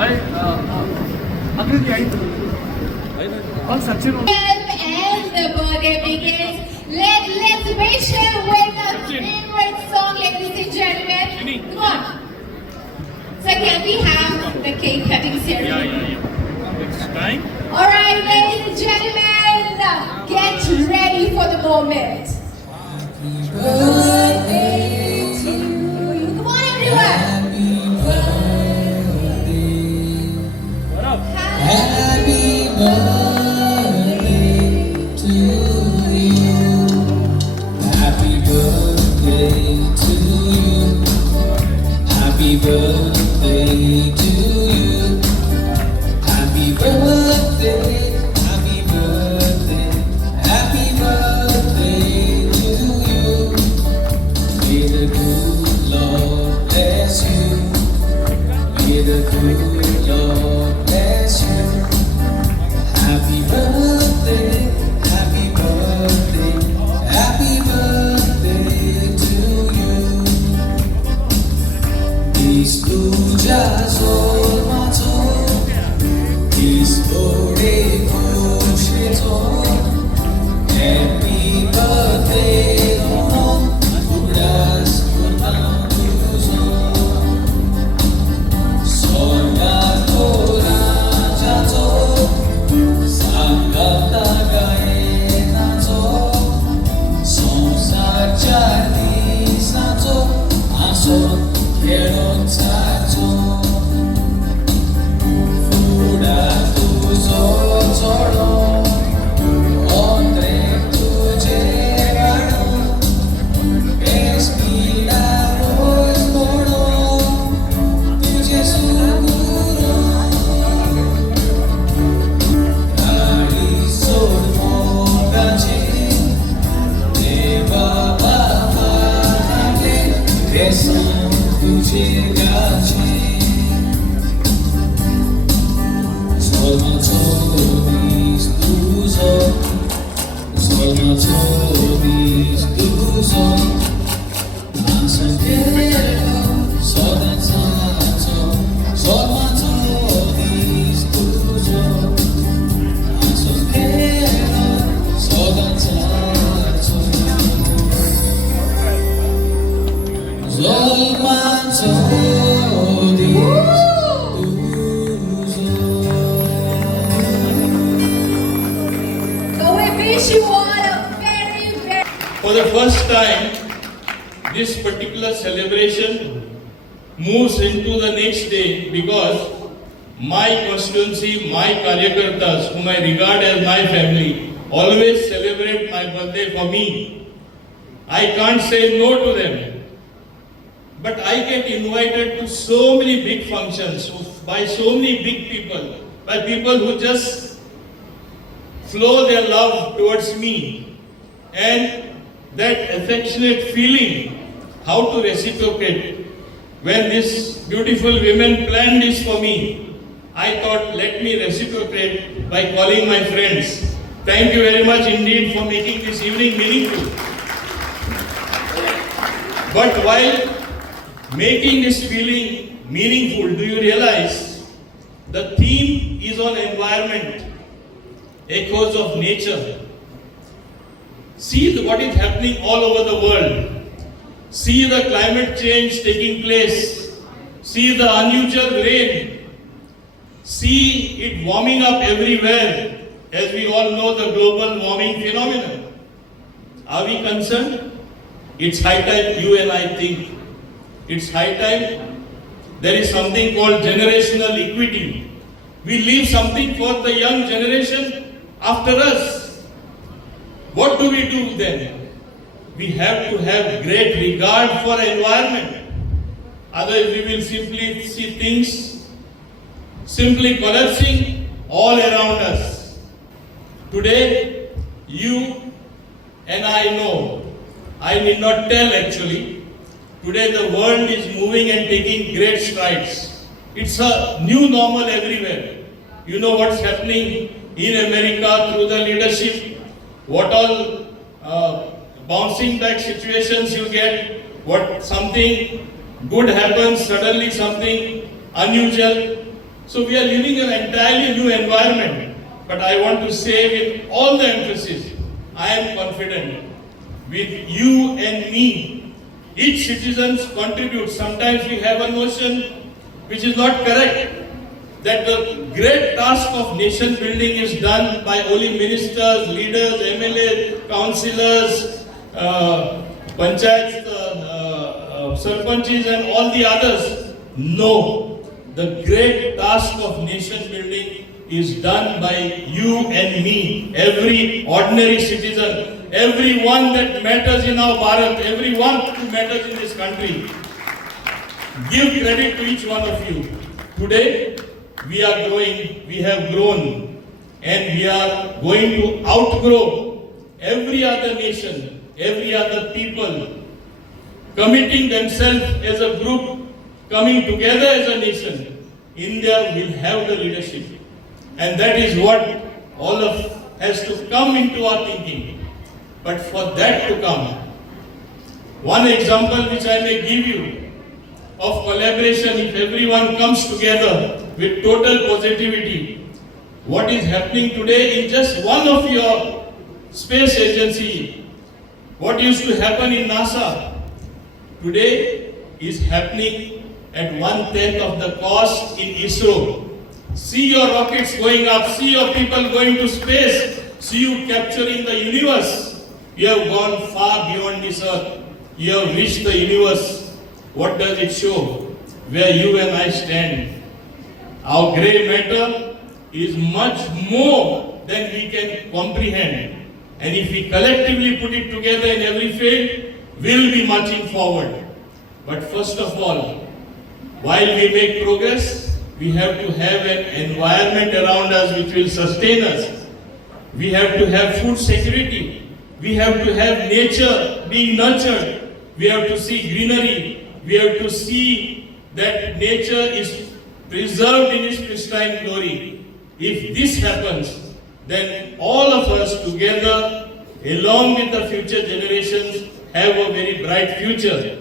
I agree with you. All Sachin. As the birthday begins, let's wish him with a favorite song, ladies and gentlemen. Come on. So can we have the cake cutting ceremony? Yeah. It's time. All right, ladies and gentlemen, get ready for the moment. Birthday to you. Come on, everyone. What up? Happy birthday to you. Happy birthday to you. Happy birthday to you. Happy birthday. Happy birthday. Happy birthday to you. May the good Lord bless you. May the good Lord bless you. Happy birthday, happy birthday, happy birthday to you. This tuja solmato, this ore kosheto. Happy birthday, no, udas kunamuzo. Sonia tora jato, sangata gaena to, sonsa chali sato, aso kero tato, fuda tuzo toro, andre tuje gano, espira voz moro. तुझे सुगुरो गाड़ी सोनो गाचे देवा बाबा नाले रेसम तुझे गाचे Solma tobis tuzo Solma tobis tuzo Anson quiero Sodan santo Solma tobis tuzo Anson quiero Sodan santo Solma tobis tuzo So we wish you all a very, very For the first time, this particular celebration moves into the next day because my constituency, my Karyakartas, whom I regard as my family, always celebrate my birthday for me. I can't say no to them. But I get invited to so many big functions by so many big people, by people who just flow their love towards me. And that affectionate feeling, how to reciprocate. When these beautiful women planned this for me, I thought, let me reciprocate by calling my friends. Thank you very much indeed for making this evening meaningful. But while making this feeling meaningful, do you realize the theme is on environment, echoes of nature. See what is happening all over the world. See the climate change taking place. See the unusual rain. See it warming up everywhere. As we all know, the global warming phenomenon. Are we concerned? It's high time you and I think. It's high time. There is something called generational equity. We leave something for the young generation after us. What do we do then? We have to have great regard for the environment. Otherwise we will simply see things simply collapsing all around us. Today, you and I know, I need not tell actually, today the world is moving and taking great strides. It's a new normal everywhere. You know what's happening in America through the leadership, what all bouncing back situations you get, what something good happens, suddenly something unusual. So we are living in an entirely new environment. But I want to say with all the emphasis, I am confident with you and me, each citizen contributes. Sometimes we have a notion which is not correct, that the great task of nation building is done by only ministers, leaders, MLAs, councillors, panchayats, sarpanches and all the others. No, the great task of nation building is done by you and me, every ordinary citizen, everyone that matters in our Bharat, everyone who matters in this country. Give credit to each one of you. Today, we are growing, we have grown, and we are going to outgrow every other nation, every other people, committing themselves as a group, coming together as a nation. India will have the leadership. And that is what all of has to come into our thinking. But for that to come, one example which I may give you of collaboration, if everyone comes together with total positivity, what is happening today in just one of your space agency, what used to happen in NASA, today is happening at 1/10 of the cost in ISRO. See your rockets going up, see your people going to space, see you capturing the universe. You have gone far beyond this earth. You have reached the universe. What does it show? Where you and I stand. Our grey matter is much more than we can comprehend. And if we collectively put it together in every field, we'll be marching forward. But first of all, while we make progress, we have to have an environment around us which will sustain us. We have to have food security. We have to have nature being nurtured. We have to see greenery. We have to see that nature is preserved in its pristine glory. If this happens, then all of us together, along with the future generations, have a very bright future.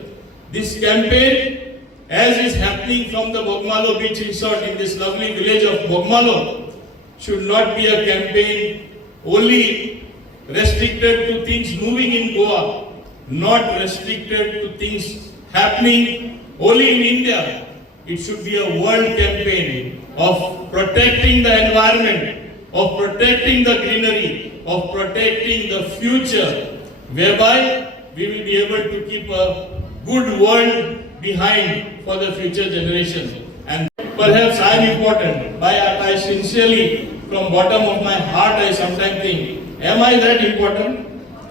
This campaign, as is happening from the Bogmalo Beach Resort in this lovely village of Bogmalo, should not be a campaign only restricted to things moving in Goa, not restricted to things happening only in India. It should be a world campaign of protecting the environment, of protecting the greenery, of protecting the future, whereby we will be able to keep a good world behind for the future generations. And perhaps I am important. I sincerely, from bottom of my heart, I sometimes think, am I that important?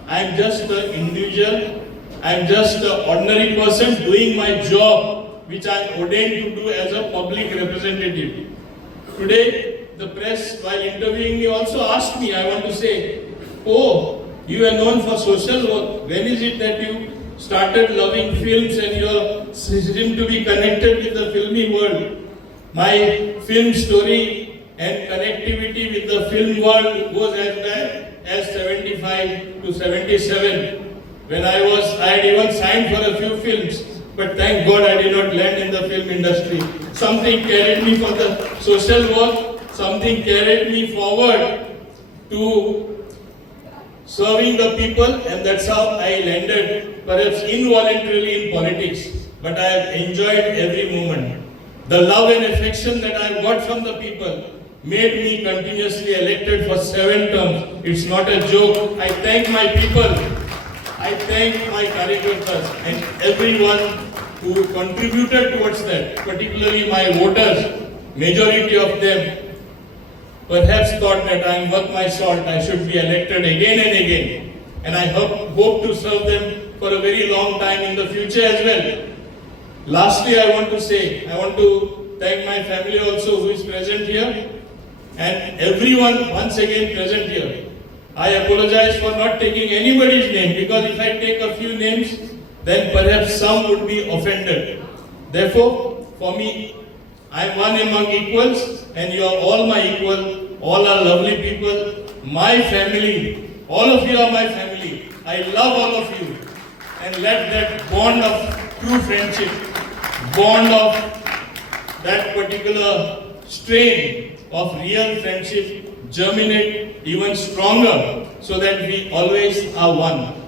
I am just an individual. I am just an ordinary person doing my job, which I am ordained to do as a public representative. Today, the press, while interviewing me, also asked me, I want to say, oh, you are known for social work. When is it that you started loving films and you seem to be connected with the filmy world? My film story and connectivity with the film world goes as back as 75 to 77. When I had even signed for a few films, but thank God I did not land in the film industry. Something carried me for the social work, something carried me forward to serving the people, and that's how I landed, perhaps involuntarily, in politics. But I have enjoyed every moment. The love and affection that I have got from the people made me continuously elected for 7 terms. It's not a joke. I thank my people. I thank my Karyakartas and everyone who contributed towards that, particularly my voters. Majority of them perhaps thought that I am worth my salt, I should be elected again and again. And I hope to serve them for a very long time in the future as well. Lastly, I want to thank my family also who is present here, and everyone once again present here. I apologize for not taking anybody's name, because if I take a few names, then perhaps some would be offended. Therefore, for me, I am one among equals, and you are all my equal. All are lovely people. My family, all of you are my family. I love all of you. And let that bond of true friendship, bond of that particular strain of real friendship germinate even stronger so that we always are one.